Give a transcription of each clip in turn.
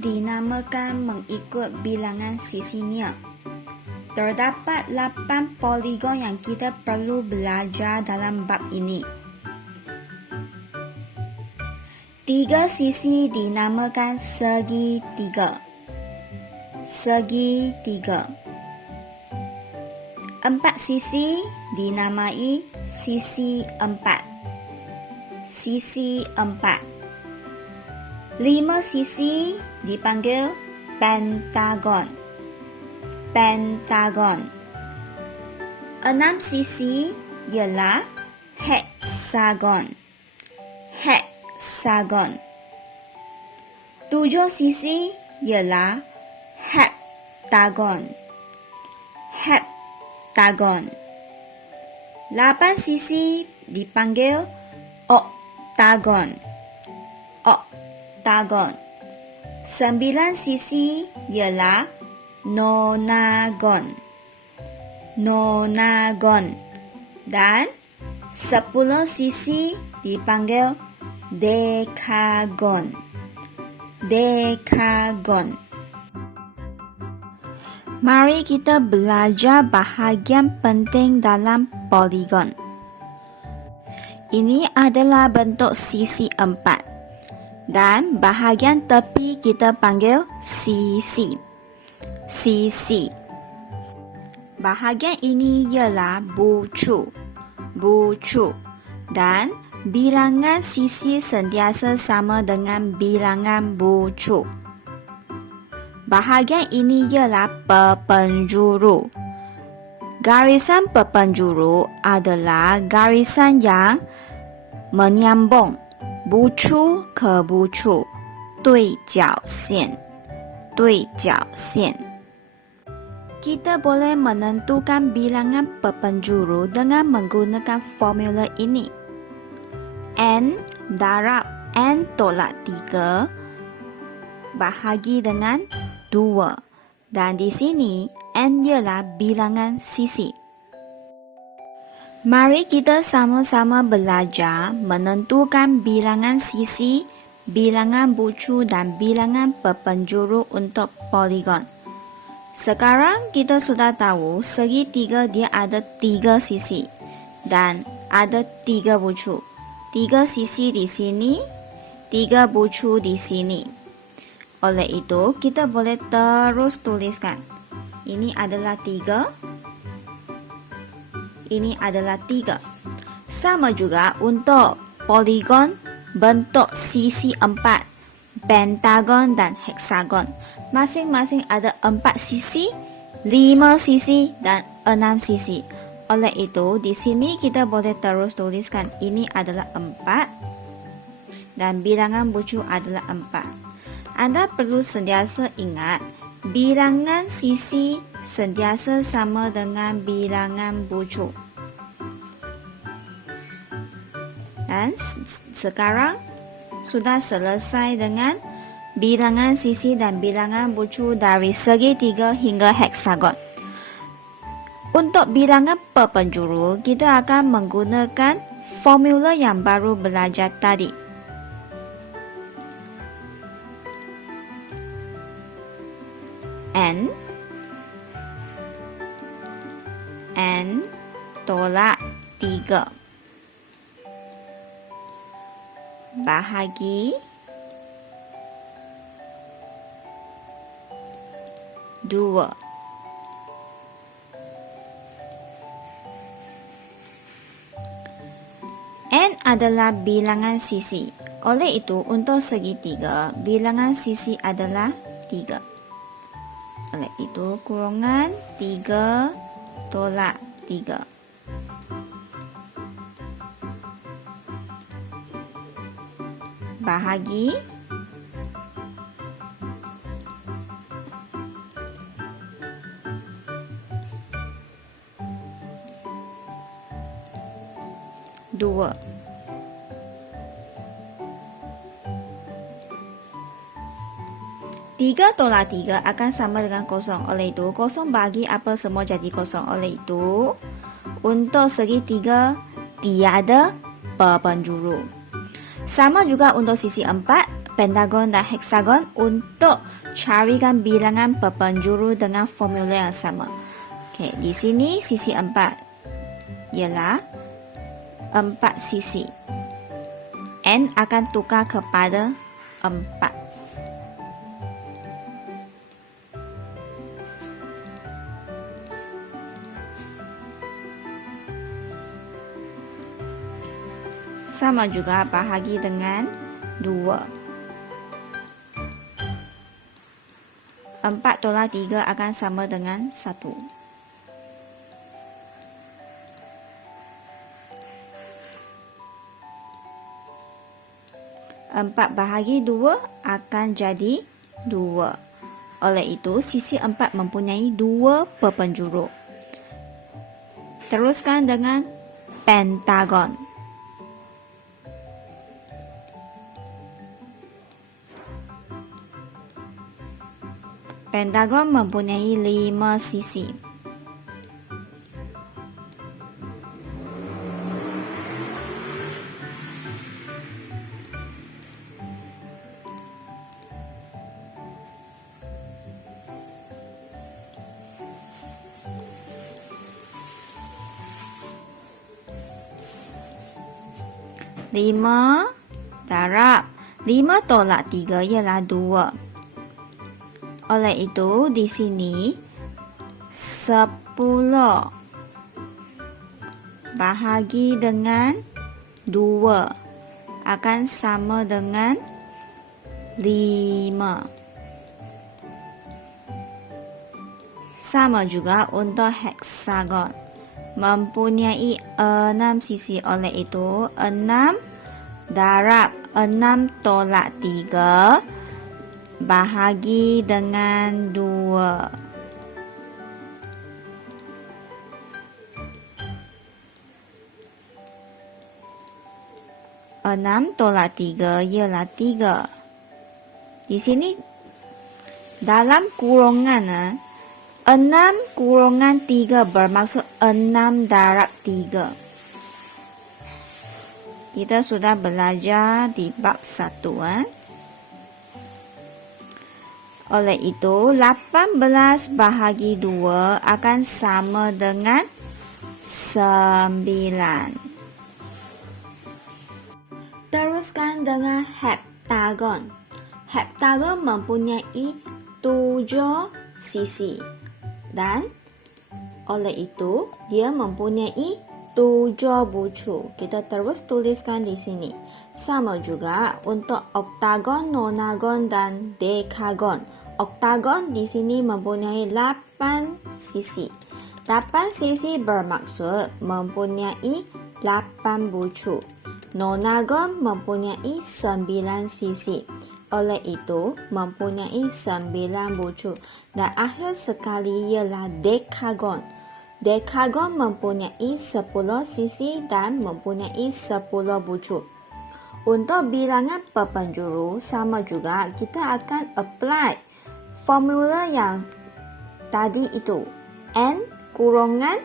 dinamakan mengikut bilangan sisinya. Terdapat 8 poligon yang kita perlu belajar dalam bab ini. 3 sisi dinamakan segitiga. Segitiga. 4 sisi dinamai sisi 4. Sisi 4. 5 sisi dipanggil pentagon. Pentagon. 6 sisi ialah heksagon. Heksagon. 7 sisi ialah heptagon. Heptagon. 8 sisi dipanggil oktagon. Oktagon. 9 sisi ialah nonagon. Nonagon. Dan 10 sisi dipanggil dekagon. Dekagon. Mari kita belajar bahagian penting dalam poligon. Ini adalah bentuk sisi 4. Dan bahagian tepi kita panggil sisi. Sisi. Bahagian ini ialah bucu. Bucu. Dan bilangan sisi sentiasa sama dengan bilangan bucu. Bahagian ini ialah perpenjuru. Garisan perpenjuru adalah garisan yang menyambung bucu ke bucu. 对角线. 对角线. Kita boleh menentukan bilangan perpenjuru dengan menggunakan formula ini. N darab N tolak 3 bahagi dengan 2. Dan di sini N ialah bilangan sisi. Mari kita sama-sama belajar menentukan bilangan sisi, bilangan bucu dan bilangan perpenjuru untuk poligon. Sekarang kita sudah tahu segitiga dia ada 3 sisi dan ada 3 bucu. 3 sisi di sini, 3 bucu di sini. Oleh itu, kita boleh terus tuliskan. Ini adalah 3. Ini adalah 3. Sama juga untuk poligon bentuk sisi 4, pentagon dan heksagon. Masing-masing ada 4 sisi, 5 sisi dan 6 sisi. Oleh itu, di sini kita boleh terus tuliskan ini adalah 4 dan bilangan bucu adalah 4. Anda perlu sentiasa ingat, bilangan sisi sentiasa sama dengan bilangan bucu. Dan sekarang sudah selesai dengan bilangan sisi dan bilangan bucu dari segitiga hingga heksagon. Untuk bilangan perpenjuru, kita akan menggunakan formula yang baru belajar tadi. N tolak 3 bahagi 2. N adalah bilangan sisi. Oleh itu, untuk segitiga, bilangan sisi adalah 3. Oleh itu, kurungan 3 tolak 3. Bahagi 2. Tiga tolak 3 akan sama dengan kosong. Oleh itu, kosong bagi apa semua jadi kosong. Oleh itu, untuk segitiga tiada perpenjuru. Sama juga untuk sisi 4, pentagon, dan heksagon untuk carikan bilangan berpenjuru dengan formula yang sama. Okey, di sini sisi 4 ialah 4 sisi. N akan tukar kepada 4. Sama juga bahagi dengan 2. 4 tolak 3 akan sama dengan 1. 4 bahagi 2 akan jadi 2. Oleh itu, sisi 4 mempunyai 2 perpenjuru. Teruskan dengan pentagon. Pentagon mempunyai 5 sisi. Lima darab 5 tolak 3 ialah 2. Oleh itu, di sini 10 bahagi dengan 2 akan sama dengan 5. Sama juga untuk heksagon. Mempunyai 6 sisi. Oleh itu, 6 darab 6 tolak 3 bahagi dengan 2. 6 tolak 3 ialah 3. Di sini dalam kurungan 6 kurungan 3 bermaksud 6 darab 3. Kita sudah belajar di bab 1. Oleh itu, 18 bahagi 2 akan sama dengan 9. Teruskan dengan heptagon. Heptagon mempunyai 7 sisi. Dan oleh itu, dia mempunyai 7 bucu. Kita terus tuliskan di sini. Sama juga untuk oktagon, nonagon, dan dekagon. Oktagon di sini mempunyai 8 sisi. 8 sisi bermaksud mempunyai 8 bucu. Nonagon mempunyai 9 sisi. Oleh itu, mempunyai 9 bucu. Dan akhir sekali ialah dekagon. Dekagon mempunyai 10 sisi dan mempunyai 10 bucu. Untuk bilangan perpenjuru, sama juga kita akan apply formula yang tadi itu. N kurungan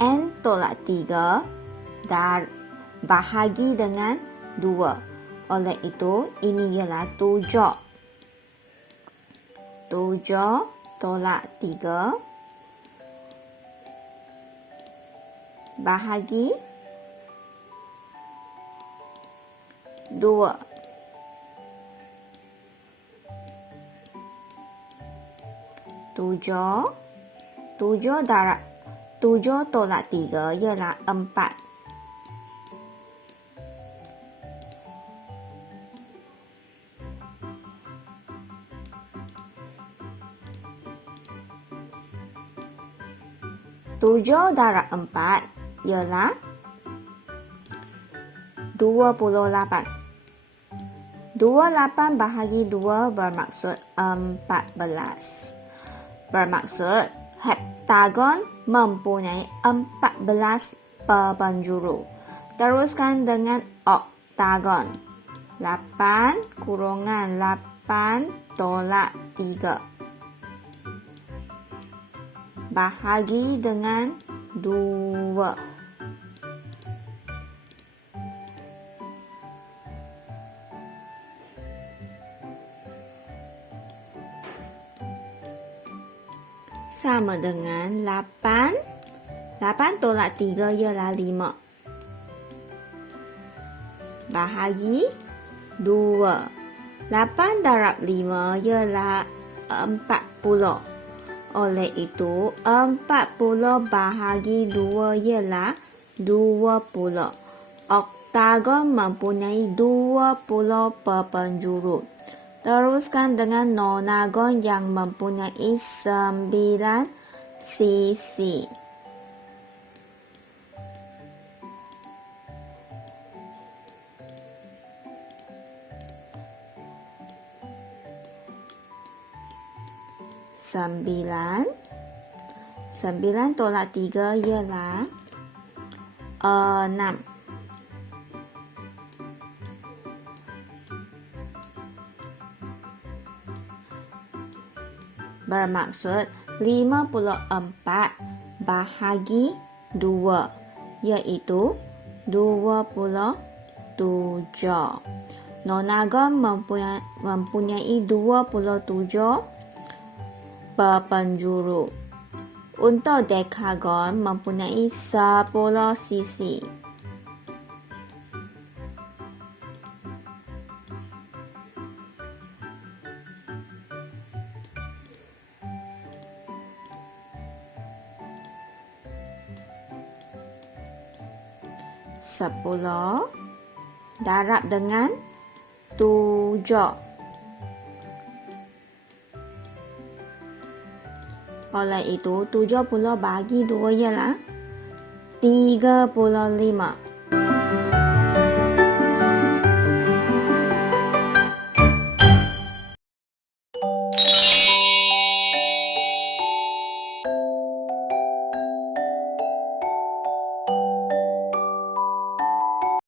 N tolak 3 dan bahagi dengan 2. Oleh itu, ini ialah 7. 7 tolak 3 bahagi 2. 7 darab 7 tolak 3 ialah 4. 7 darab 4 ialah 28. 28 bahagi 2 bermaksud 14. Bermaksud heptagon mempunyai 14 perpenjuru. Teruskan dengan oktagon. 8 kurungan 8 tolak 3 bahagi dengan 2. sama dengan 8. 8 tolak 3 ialah 5. Bahagi 2. 8 darab 5 ialah 40. Oleh itu, 40 bahagi 2 ialah 20. Oktagon mempunyai 20 perpenjuru. Teruskan dengan nonagon yang mempunyai 9 sisi. Sembilan tolak 3 ialah 6. Bermaksud 54 bahagi 2, iaitu 27. Nonagon mempunyai 27 perpenjuru. Untuk dekagon mempunyai 10 sisi. Sepuluh darab dengan 7. Oleh itu, 70 bagi 2 ialah 35.